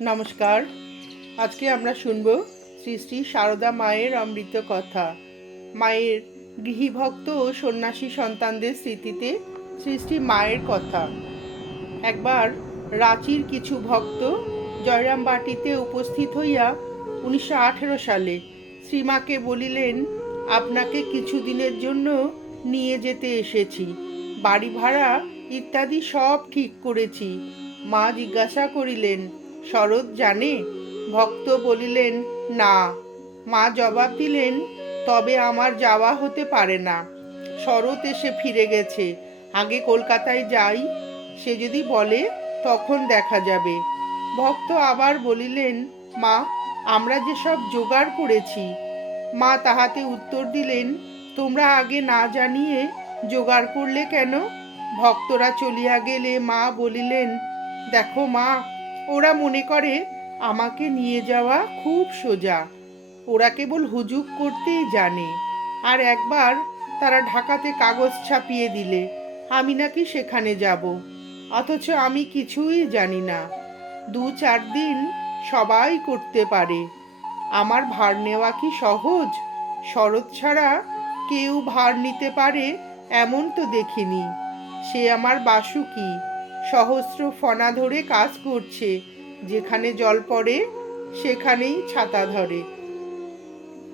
নমস্কার। আজকে আমরা শুনব শ্রী শ্রী সারদা মায়ের অমৃত কথা। মায়ের গৃহীভক্ত ও সন্ন্যাসী সন্তানদের স্মৃতিতে শ্রী শ্রী মায়ের কথা। একবার রাঁচির কিছু ভক্ত জয়রামবাটিতে উপস্থিত হইয়া উনিশশো আঠেরো সালে শ্রীমাকে বলিলেন, আপনাকে কিছুদিনের জন্য নিয়ে যেতে এসেছি। বাড়ি ভাড়া ইত্যাদি সব ঠিক করেছি। মা জিজ্ঞাসা করিলেন শরৎ জানে। ভক্ত বলিলেন, না। মা জবাব দিলেন, তবে আমার যাওয়া হতে পারে না। শরৎ এসে ফিরে গেছে। আগে কলকাতায় যাই। সে যদি বলে, তখন দেখা যাবে। ভক্ত আবার বলিলেন, মা, আমরা যে সব জোগাড় করেছি। মা তাহাতে উত্তর দিলেন, তোমরা আগে না জানিয়ে জোগাড় করলে কেন? ভক্তরা চলিয়া গেলে মা বলিলেন, দেখো মা ওরা মনে করে আমাকে নিয়ে যাওয়া খুব সোজা। ওরা কেবল হুজুগ করতেই জানে। আর একবার তারা ঢাকাতে কাগজ ছাপিয়ে দিলে, আমি নাকি সেখানে যাব। অথচ আমি কিছুই জানি না। দু চার দিন সবাই করতে পারে। আমার ভার নেওয়া কি সহজ? শরৎ ছাড়া কেউ ভার নিতে পারে, এমন তো দেখিনি। সে আমার বাসু বাসুকি। সহস্র ফনা ধরে কাজ করছে। যেখানে জল পড়ে, সেখানেই ছাতা ধরে।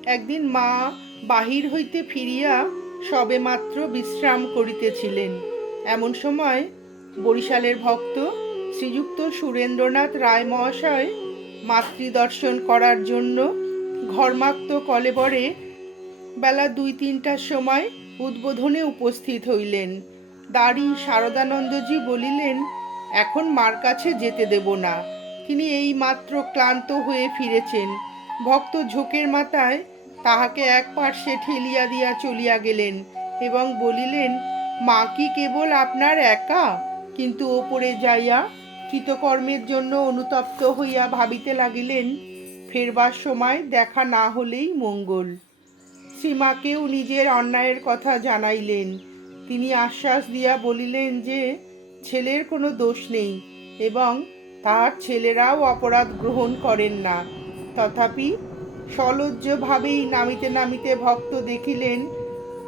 একদিন মা বাহির হইতে ফিরিয়া সবেমাত্র বিশ্রাম করিতেছিলেন। এমন সময় বরিশালের ভক্ত শ্রীযুক্ত সুরেন্দ্রনাথ রায় মহাশয় মাতৃদর্শন করার জন্য ঘর্মাক্ত কলেবরে বেলা দুই তিনটার সময় উদ্বোধনে উপস্থিত হইলেন। দাড়ি শারদানন্দজি বলিলেন, এখন মার কাছে যেতে দেব না। তিনি এই মাত্র ক্লান্ত হয়ে ফিরেছেন। ভক্ত ঝোঁকের মাথায় তাহাকে এক পার্শ্বে ঠেলিয়া দিয়া চলিয়া গেলেন এবং বলিলেন, মা কি কেবল আপনার একা? কিন্তু ওপরে যাইয়া কৃতকর্মের জন্য অনুতপ্ত হইয়া ভাবিতে লাগিলেন, ফেরবার সময় দেখা না হলেই মঙ্গল। সীমাকেও নিজের অন্যায়ের কথা জানাইলেন। তিনি আশ্বাস দিয়া বলিলেন যে, ছেলের কোনো দোষ নেই এবং তার ছেলেরাও অপরাধ গ্রহণ করেন না। তথাপি সলজ্জভাবেই নামিতে নামিতে ভক্ত দেখিলেন,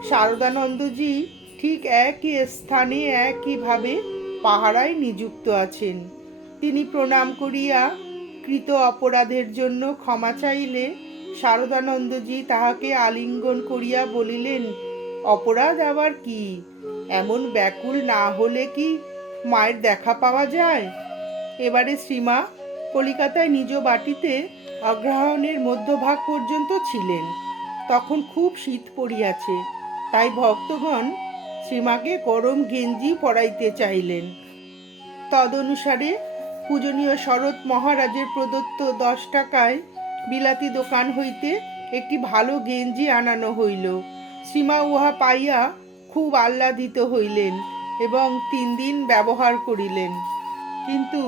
শারদানন্দজি ঠিক একই স্থানে একইভাবে পাহারায় নিযুক্ত আছেন। তিনি প্রণাম করিয়া কৃত অপরাধের জন্য ক্ষমা চাইলে শারদানন্দজি তাহাকে আলিঙ্গন করিয়া বলিলেন অপরাধ আবার কি? এমন ব্যাকুল না হলে কি মায়ের দেখা পাওয়া যায়? এবারে শ্রীমা কলিকাতায় নিজ বাটিতে অগ্রহায়ণের মধ্যভাগ পর্যন্ত ছিলেন। তখন খুব শীত পড়িয়াছে, তাই ভক্তগণ শ্রীমাকে গরম গেঞ্জি পরাইতে চাইলেন। তদনুসারে পূজনীয় শরৎ মহারাজের প্রদত্ত দশ টাকায় বিলাতি দোকান হইতে একটি ভালো গেঞ্জি আনানো হইল। সীমা উহা পাইয়া খুব আহ্লাদিত হইলেন এবং তিন দিন ব্যবহার করিলেন। কিন্তু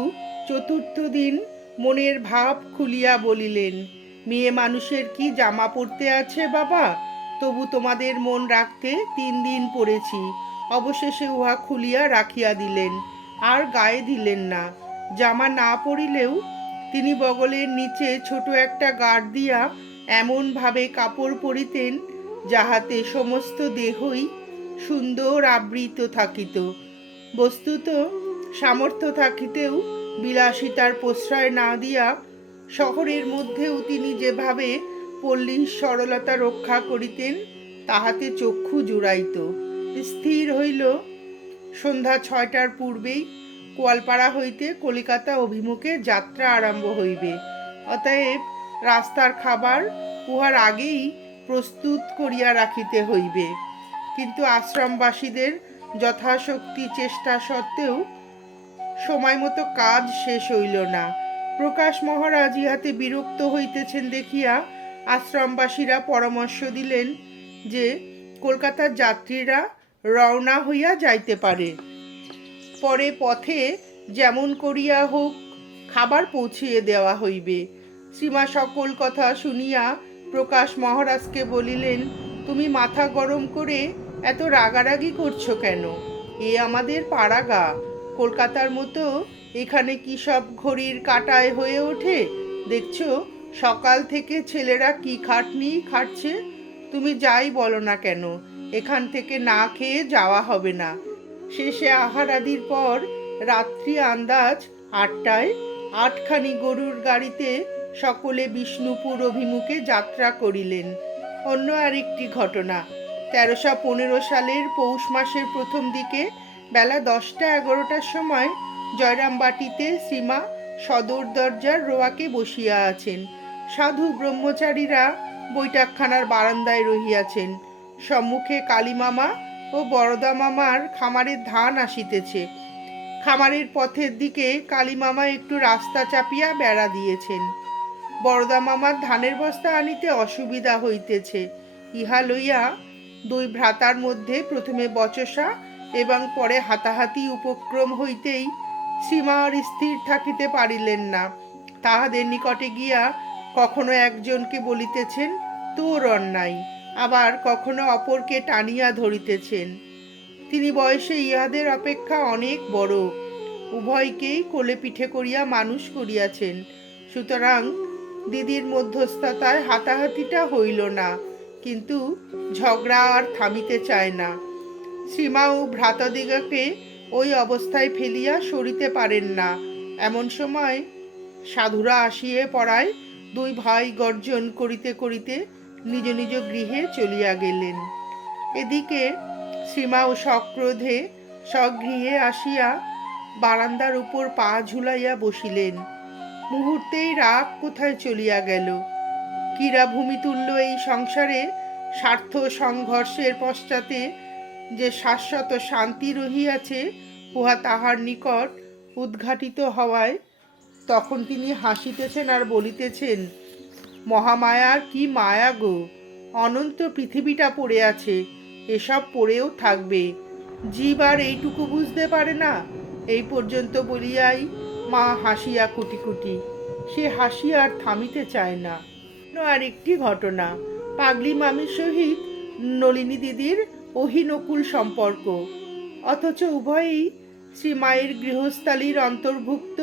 চতুর্থ দিন মনের ভাব খুলিয়া বলিলেন, মেয়ে মানুষের কি জামা পরতে আছে বাবা? তবু তোমাদের মন রাখতে তিন দিন পরেছি অবশেষে উহা খুলিয়া রাখিয়া দিলেন, আর গায়ে দিলেন না। জামা না পরিলেও তিনি বগলের নিচে ছোট একটা গাঢ় দিয়া এমনভাবে কাপড় পরিতেন যাহাতে সমস্ত দেহই সুন্দর আবৃত থাকিত। বস্তুত সামর্থ্য থাকিতেও বিলাসিতার প্রশ্রয় না দিয়া শহরের মধ্যেও তিনি যেভাবে পল্লীর সরলতা রক্ষা করিতেন, তাহাতে চক্ষু জুড়াইত। স্থির হইল, সন্ধ্যা ছয়টার পূর্বেই কোয়ালপাড়া হইতে কলিকাতা অভিমুখে যাত্রা আরম্ভ হইবে। অতএব রাস্তার খাবার উহার আগেই প্রস্তুত করিয়া রাখিতে হইবে। কিন্তু আশ্রমবাসীদের যথাশক্তি চেষ্টা সত্ত্বেও সময় মতো কাজ শেষ হইল না। প্রকাশ মহারাজ ইহাতে বিরক্ত হইতেছেন দেখিয়া আশ্রমবাসীরা পরামর্শ দিলেন যে, কলকাতার যাত্রীরা রওনা হইয়া যাইতে পারে। পরে পথে যেমন করিয়া হোক খাবার পৌঁছিয়ে দেওয়া হইবে। সীমা সকল কথা শুনিয়া প্রকাশ মহারাজকে বলিলেন, তুমি মাথা গরম করে এত রাগারাগি করছ কেন? এ আমাদের পাড়াগা। কলকাতার মতো এখানে কি সব ঘড়ির কাটায় হয়ে ওঠে? দেখছ, সকাল থেকে ছেলেরা কি খাটনি খাটছে? তুমি যাই বলো না কেন? এখান থেকে না খেয়ে যাওয়া হবে না। শেষে আহার আদির পর রাত্রি আন্দাজ আটটায় আটখানি গরুর গাড়িতে সকলে বিষ্ণুপুর অভিমুখে যাত্রা করিলেন। অন্য আরেকটি ঘটনা, তেরোশো পনেরো সালের পৌষ মাসের প্রথম দিকে বেলা দশটা এগারোটার সময় জয়রামবাটিতে সীমা সদর দরজার রোয়াকে বসিয়া আছেন। সাধু ব্রহ্মচারীরা বৈঠকখানার বারান্দায় রহিয়াছেন। সম্মুখে কালীমামা ও বরদা মামার খামারের ধান আসিতেছে। খামারের পথের দিকে কালীমামা একটু রাস্তা চাপিয়া বেড়া দিয়েছেন। বরদা মামার ধানের বস্তা আনিতে অসুবিধা হইতেছে। ইহা লইয়া দুই ভ্রাতার মধ্যে প্রথমে বচসা এবং পরে হাতাহাতি উপক্রম হইতেই সীমা আর স্থির থাকিতে পারিলেন না। তাহাদের নিকটে গিয়া কখনো একজনকে বলিতেছেন, তোর অন্যায়। আবার কখনো অপরকে টানিয়া ধরিতেছেন। তিনি বয়সে ইহাদের অপেক্ষা অনেক বড়। উভয়কেই কোলে পিঠে করিয়া মানুষ করিয়াছেন। সুতরাং দিদির মধ্যস্থতায় হাতাহাতিটা হইল না, কিন্তু ঝগড়া আর থামিতে চায় না। সীমা ও ভ্রাতাদিগকে ওই অবস্থায় ফেলিয়া সরিতে পারেন না। এমন সময় সাধুরা আসিয়ে পড়ায় দুই ভাই গর্জন করিতে করিতে নিজ নিজ গৃহে চলিয়া গেলেন। এদিকে সীমা ও সক্রোধে স্বগৃহে আসিয়া বারান্দার উপর পা ঝুলাইয়া বসিলেন। মুহূর্তেই রাগ কোথায় চলিয়া গেল? ক্রীড়া ভূমিতুল্য এই সংসারে, স্বার্থ সংঘর্ষের পশ্চাতে যে শাশ্বত শান্তি রহিয়াছে, উহা তাহার নিকট উদ্ঘাটিত হওয়ায় তখন তিনি হাসিতেছেন আর বলিতেছেন, মহামায়ার কি মায়া গো! অনন্ত পৃথিবীটা পড়ে আছে, এসব পড়েও থাকবে। জীব আর এইটুকু বুঝতে পারে না? এই পর্যন্ত বলিয়াই মা হাসিয়া কুটি কুটি। সে হাসি আর থামিতে চায় না। আর একটি ঘটনা, পাগলি মামির সহিত নলিনী দিদির অহিনকুল সম্পর্ক। অথচ উভয়ই শ্রী মায়ের গৃহস্থালীর অন্তর্ভুক্ত,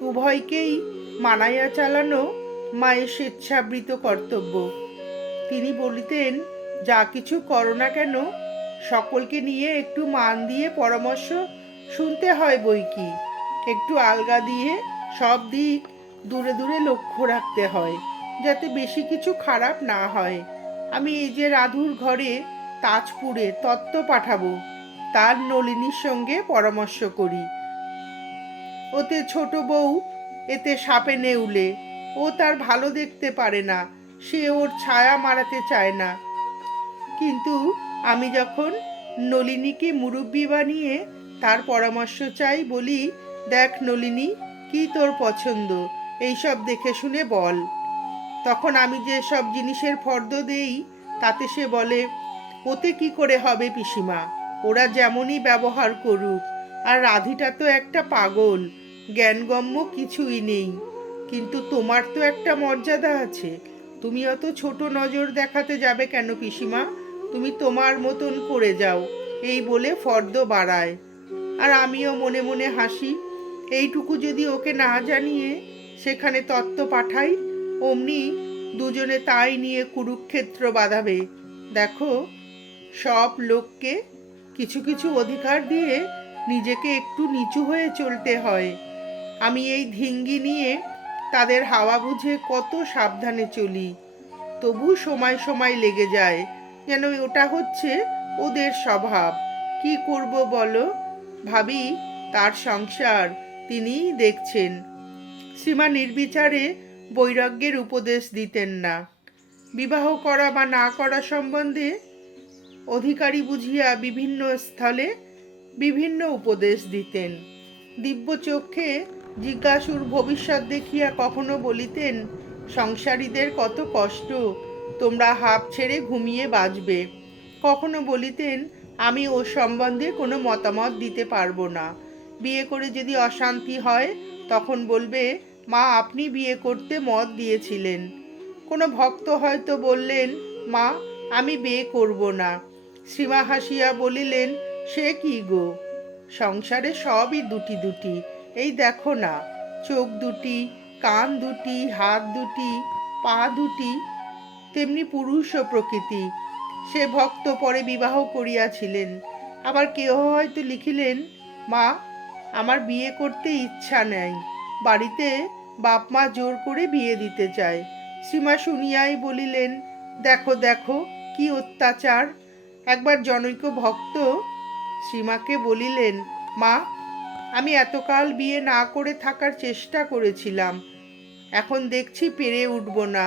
উভয়কেই মানাইয়া চালানো মায়ের স্বেচ্ছাবৃত কর্তব্য। তিনি বলিতেন, যা কিছু করো না কেন, সকলকে নিয়ে একটু মান দিয়ে পরামর্শ শুনতে হয় বই কি। একটু আলগা দিয়ে সব দিক দূরে দূরে লক্ষ্য রাখতে হয়, যাতে বেশি কিছু খারাপ না হয়। আমি এই যে রাধুর ঘরে তাজপুরে তত্ত্ব পাঠাবো, তার নলিনীর সঙ্গে পরামর্শ করি। ওতে ছোট বউ, এতে সাপে নেউলে, ও তার ভালো দেখতে পারে না, সে ওর ছায়া মারাতে চায় না। কিন্তু আমি যখন নলিনীকে মুরব্বি বানিয়ে তার পরামর্শ চাই বলি দেখ নলিনী, কি তোর পছন্দ? এইসব দেখে শুনে বল। তখন আমি যে সব জিনিসের ফর্দ দেই, তাতে সে বলে, ওতে কি করে হবে পিসিমা? ওরা যেমনই ব্যবহার করুক। আর রাধিটা তো একটা পাগল, জ্ঞানগম্য কিছুই নেই। কিন্তু তোমার তো একটা মর্যাদা আছে। তুমি অত ছোট নজর দেখাতে যাবে কেন পিসিমা? তুমি তোমার মতন করে যাও। এই বলে ফর্দ বাড়ায়। আর আমিও মনে মনে হাসি এইটুকু যদি ওকে না জানিয়ে সেখানে তত্ত্ব পাঠাই, অমনি দুজনে তাই নিয়ে কুরুক্ষেত্র বাঁধাবে। দেখো, সব লোককে কিছু কিছু অধিকার দিয়ে নিজেকে একটু নিচু হয়ে চলতে হয়। আমি এই ধিঙ্গি নিয়ে তাদের হাওয়া বুঝে কত সাবধানে চলি। তবু সময় সময় লেগে যায়, যেন ওটা হচ্ছে ওদের স্বভাব। কি করব বলো? ভাবি, তার সংসার তিনিই দেখছেন। সীমা নির্বিচারে বৈরাগ্যের উপদেশ দিতেন না। বিবাহ করা বা না করা সম্বন্ধে অধিকারী বুঝিয়া বিভিন্ন স্থলে বিভিন্ন উপদেশ দিতেন। দিব্য চক্ষে জিজ্ঞাসুর ভবিষ্যৎ দেখিয়া কখনো বলিতেন, সংসারীদের কত কষ্ট, তোমরা হাঁপ ছেড়ে ঘুমিয়ে বাঁচবে। কখনো বলিতেন, আমি ও সম্বন্ধে কোনো মতামত দিতে পারব না। বিয়ে করে যদি অশান্তি হয়, তখন বলবে, মা, আপনি বিয়ে করতে মত দিয়েছিলেন। কোনো ভক্ত হয়তো বললেন, মা, আমি বিয়ে করব না। শ্রীমা হাসিয়া বলিলেন, সে কি গো? সংসারে সবই দুটি দুটি। এই দেখো না, চোখ দুটি, কান দুটি, হাত দুটি, পা দুটি, তেমনি পুরুষ ও প্রকৃতি। সে ভক্ত পরে বিবাহ করিয়াছিলেন। আবার কেহ হয়তো লিখিলেন, মা আমার বিয়ে করতে ইচ্ছা নেই। বাড়িতে বাপ মা জোর করে বিয়ে দিতে চায়। সীমা শুনিয়াই বলিলেন, দেখো দেখো, কি অত্যাচার। একবার জনৈক ভক্ত সীমাকে বলিলেন, মা, আমি এতকাল বিয়ে না করে থাকার চেষ্টা করেছিলাম। এখন দেখছি পেরে উঠব না।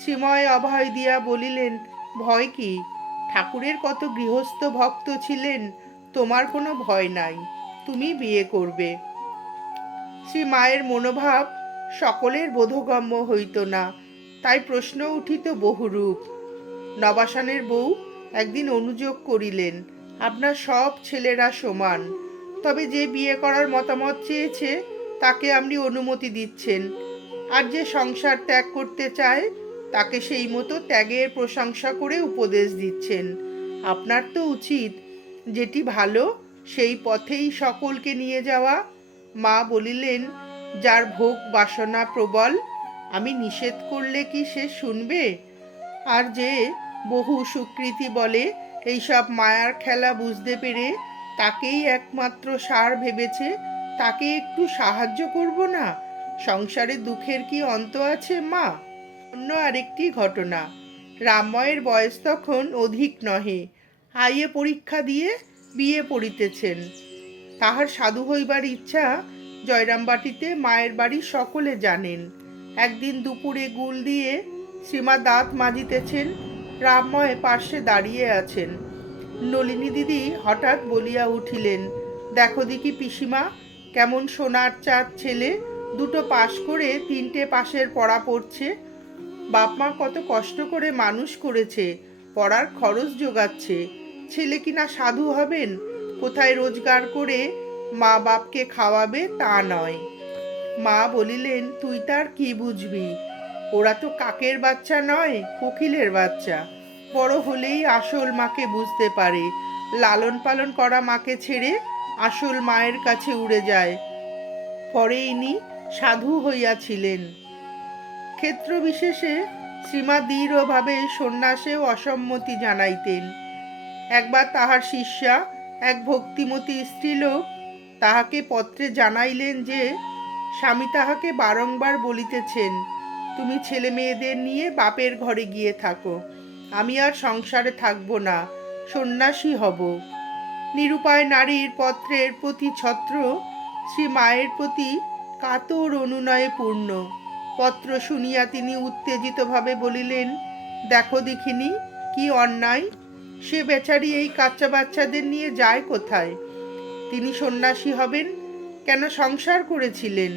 সীময় অভয় দিয়া বলিলেন, ভয় কি? ঠাকুরের কত গৃহস্থ ভক্ত ছিলেন, তোমার কোনো ভয় নাই। তুমি বিয়ে করবে। শ্রী মায়ের মনোভাব সকলের বোধগম্য হইত না, তাই প্রশ্ন উঠিত বহুরূপ। নবাসানের বউ একদিন অনুযোগ করিলেন, আপনার সব ছেলেরা সমান, তবে যে বিয়ে করার মতামত চেয়েছে, তাকে আপনি অনুমতি দিচ্ছেন। আর যে সংসার ত্যাগ করতে চায়, তাকে সেই মতো ত্যাগের প্রশংসা করে উপদেশ দিচ্ছেন। আপনার তো উচিত, যেটি ভালো সেই পথেই সকলকে নিয়ে যাওয়া। মা বলিলেন, যার ভোগ বাসনা প্রবল, আমি নিষেধ করলে কি সে শুনবে? আর যে বহু সুকৃতি বলে, এইসব মায়ার খেলা বুঝতে পেরে তাকেই একমাত্র সার ভেবেছে, তাকে একটু সাহায্য করব না? সংসারে দুঃখের কি অন্ত আছে, মা? অন্য আরেকটি ঘটনা। রামময়ের বয়স তখন অধিক নহে। আইয়ে পরীক্ষা দিয়ে বিয়ে পড়িতেছেন। তাহার সাধু হইবার ইচ্ছা জয়রামবাটিতে মায়ের বাড়ি সকলে জানেন। একদিন দুপুরে গুল দিয়ে শ্রীমা দাঁত মাজিতেছেন, রামময় পার্শ্বে দাঁড়িয়ে আছেন। নলিনী দিদি হঠাৎ বলিয়া উঠিলেন, দেখো দেখি পিসিমা, কেমন সোনার চাঁদ ছেলে, দুটো পাশ করে তিনটে পাশের পড়া পড়ছে। বাপমা কত কষ্ট করে মানুষ করেছে, পড়ার খরচ যোগাচ্ছে। ছেলে কিনা সাধু হবেন? কোথায় রোজগার করে মা বাপকে খাওয়াবে তা নয়। মা বলিলেন, তুই তার কি বুঝবি? ওরা তো কাকের বাচ্চা নয়, কোকিলের বাচ্চা। বড় হলেই আসল মাকে বুঝতে পারে। লালন পালন করা মাকে ছেড়ে আসল মায়ের কাছে উড়ে যায়। পরে ইনি সাধু হইয়াছিলেন। ক্ষেত্র বিশেষে শ্রীমা দৃঢ়ভাবে সন্ন্যাসেও অসম্মতি জানাইতেন। একবার তাহার শিষ্যা, এক ভক্তিমতী স্ত্রীলোক, তাহাকে পত্রে জানাইলেন যে, স্বামী তাহাকে বারংবার বলিতেছেন, তুমি ছেলে মেয়েদের নিয়ে বাপের ঘরে গিয়ে থাকো, আমি আর সংসারে থাকব না, সন্ন্যাসী হব নিরুপায় নারীর পত্রের প্রতি ছত্র শ্রী মায়ের প্রতি কাতর অনুনয়ে পূর্ণ। পত্র শুনিয়া তিনি উত্তেজিতভাবে বলিলেন, দেখো দেখিনি, কি অন্যায়? সে বেচারি এই কাচ্চা বাচ্চাদের নিয়ে যায় কোথায়? তিনি সন্ন্যাসী হবেন? কেন সংসার করেছিলেন?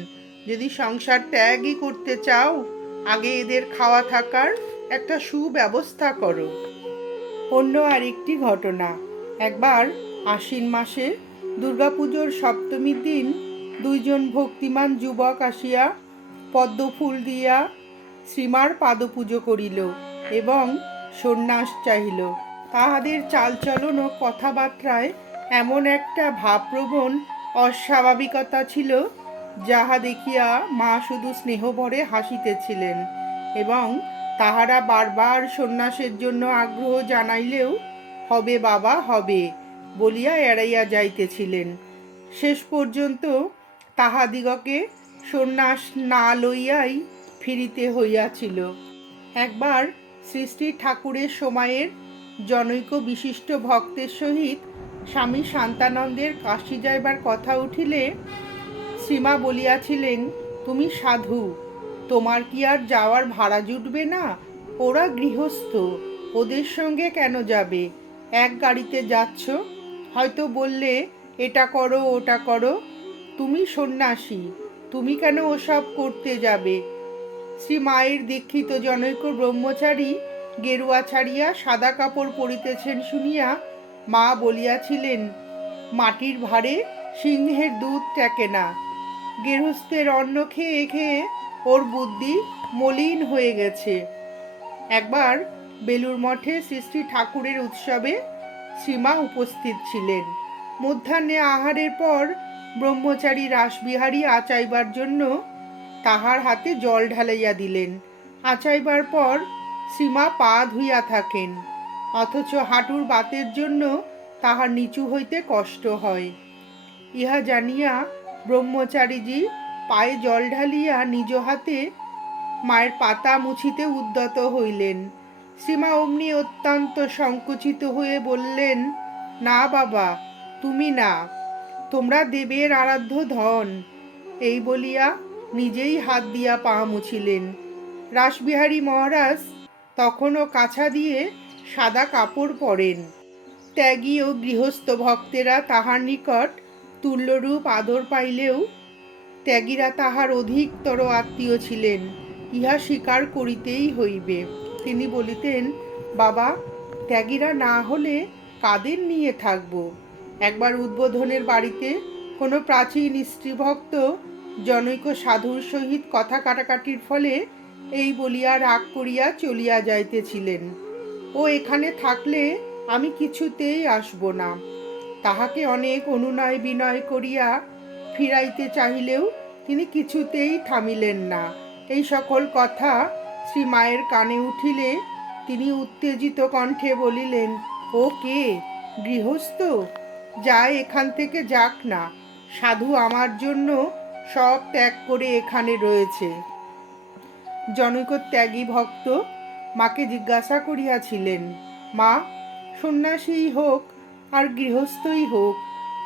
যদি সংসার ত্যাগই করতে চাও, আগে এদের খাওয়া থাকার একটা সুব্যবস্থা করো। অন্য আরেকটি ঘটনা। একবার আশ্বিন মাসে দুর্গাপুজোর সপ্তমীর দিন দুইজন ভক্তিমান যুবক আসিয়া পদ্ম ফুল দিয়া শ্রীমার পাদপুজো করিল এবং সন্ন্যাস চাহিল। তাহাদের চালচলন ও কথাবার্তায় এমন একটা ভাবপ্রবণ অস্বাভাবিকতা ছিল, যাহা দেখিয়া মা শুধু স্নেহভরে হাসিতেছিলেন এবং তাহারা বারবার সন্ন্যাসের জন্য আগ্রহ জানাইলেও, হবে বাবা, হবে বলিয়া এড়াইয়া যাইতেছিলেন। শেষ পর্যন্ত তাহাদিগকে সন্ন্যাস না লইয়াই ফিরিতে হইয়াছিল। একবার শ্রী ঠাকুরের সময়ের জনৈক বিশিষ্ট ভক্তের সহিত স্বামী শান্তানন্দের কাশি যাইবার কথা উঠিলে শ্রীমা বলিয়াছিলেন, তুমি সাধু, তোমার কি আর যাওয়ার ভাড়া জুটবে না? ওরা গৃহস্থ, ওদের সঙ্গে কেন যাবে? এক গাড়িতে যাচ্ছ? হয়তো বললে, এটা করো, ওটা করো, তুমি সন্ন্যাসী, তুমি কেন ওসব করতে যাবে? শ্রী মায়ের দীক্ষিত জনৈক ব্রহ্মচারী গেরুয়া ছাড়িয়া সাদা কাপড় পরিতেছেন শুনিয়া মা বলিয়াছিলেন, মাটির ভারে সিংহের দুধ টেকে না। গৃহস্থের অন্ন খেয়ে খেয়ে ওর বুদ্ধি মলিন হয়ে গেছে। একবার বেলুর মঠে শ্রী ঠাকুরের উৎসবে সীমা উপস্থিত ছিলেন। মধ্যাহ্নে আহারের পর ব্রহ্মচারী রাসবিহারী আচাইবার জন্য তাহার হাতে জল ঢালাইয়া দিলেন। আচাইবার পর সীমা পা ধুইয়া থাকেন। অথচ হাঁটুর বাতের জন্য তাহার নিচু হইতে কষ্ট হয়। ইহা জানিয়া ব্রহ্মচারীজি পায়ে জল ঢালিয়া নিজ হাতে মায়ের পাতা মুছিতে উদ্যত হইলেন। সীমা অমনি অত্যন্ত সংকুচিত হয়ে বললেন, না বাবা, তুমি না, তোমরা দেবের আরাধ্য ধন। এই বলিয়া নিজেই হাত দিয়া পা মুছিলেন। রাসবিহারী মহারাজ তখনও কাছা দিয়ে সাদা কাপড় পরেন। ত্যাগী ও গৃহস্থ ভক্তেরা তাহার নিকট তুল্যরূপ আদর পাইলেও ত্যাগীরা তাহার অধিকতর আত্মীয় ছিলেন, ইহা স্বীকার করিতেই হইবে। তিনি বলিতেন, বাবা, ত্যাগীরা না হলে কাদের নিয়ে থাকব? একবার উদ্বোধনের বাড়িতে কোনো প্রাচীন স্ত্রীভক্ত জনৈক সাধুর সহিত কথা কাটাকাটির ফলে এই বলিয়া রাগ করিয়া চলিয়া যাইতেছিলেন। ও এখানে থাকলে আমি কিছুতেই আসব না। তাহাকে অনেক অনুনয় বিনয় করিয়া ফিরাইতে চাহিলেও তিনি কিছুতেই থামিলেন না। এই সকল কথা শ্রী মায়ের কানে উঠিলে তিনি উত্তেজিত কণ্ঠে বলিলেন, ও কে? গৃহস্থ? যায় এখান থেকে যাক না। সাধু আমার জন্য সব ত্যাগ করে এখানে রয়েছে। জনৈক ত্যাগী ভক্ত মাকে জিজ্ঞাসা করিয়াছিলেন, মা, সন্ন্যাসীই হোক আর গৃহস্থই হোক,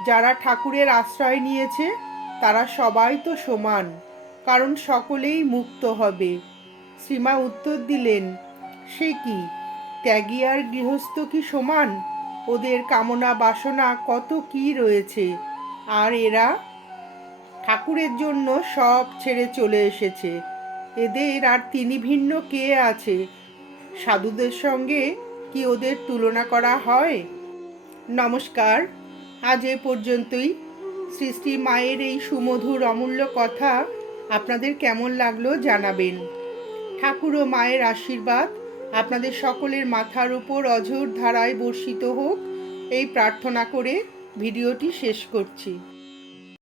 যারা ঠাকুরের আশ্রয় নিয়েছে, তারা সবাই তো সমান, কারণ সকলেই মুক্ত হবে। শ্রীমা উত্তর দিলেন, সে কি, ত্যাগী আর গৃহস্থ কি সমান? ওদের কামনা বাসনা কত কি রয়েছে, আর এরা? ঠাকুরের জন্য সব ছেড়ে চলে এসেছে। এদের আর তিনি ভিন্ন কে আছে? সাধুদের সঙ্গে কি ওদের তুলনা করা হয়? নমস্কার, আজ এ পর্যন্তই। সৃষ্টি মায়ের এই সুমধুর অমূল্য কথা আপনাদের কেমন লাগল জানাবেন। ঠাকুর ও মায়ের আশীর্বাদ আপনাদের সকলের মাথার উপর অঝোর ধারায় বর্ষিত হোক, এই প্রার্থনা করে ভিডিওটি শেষ করছি।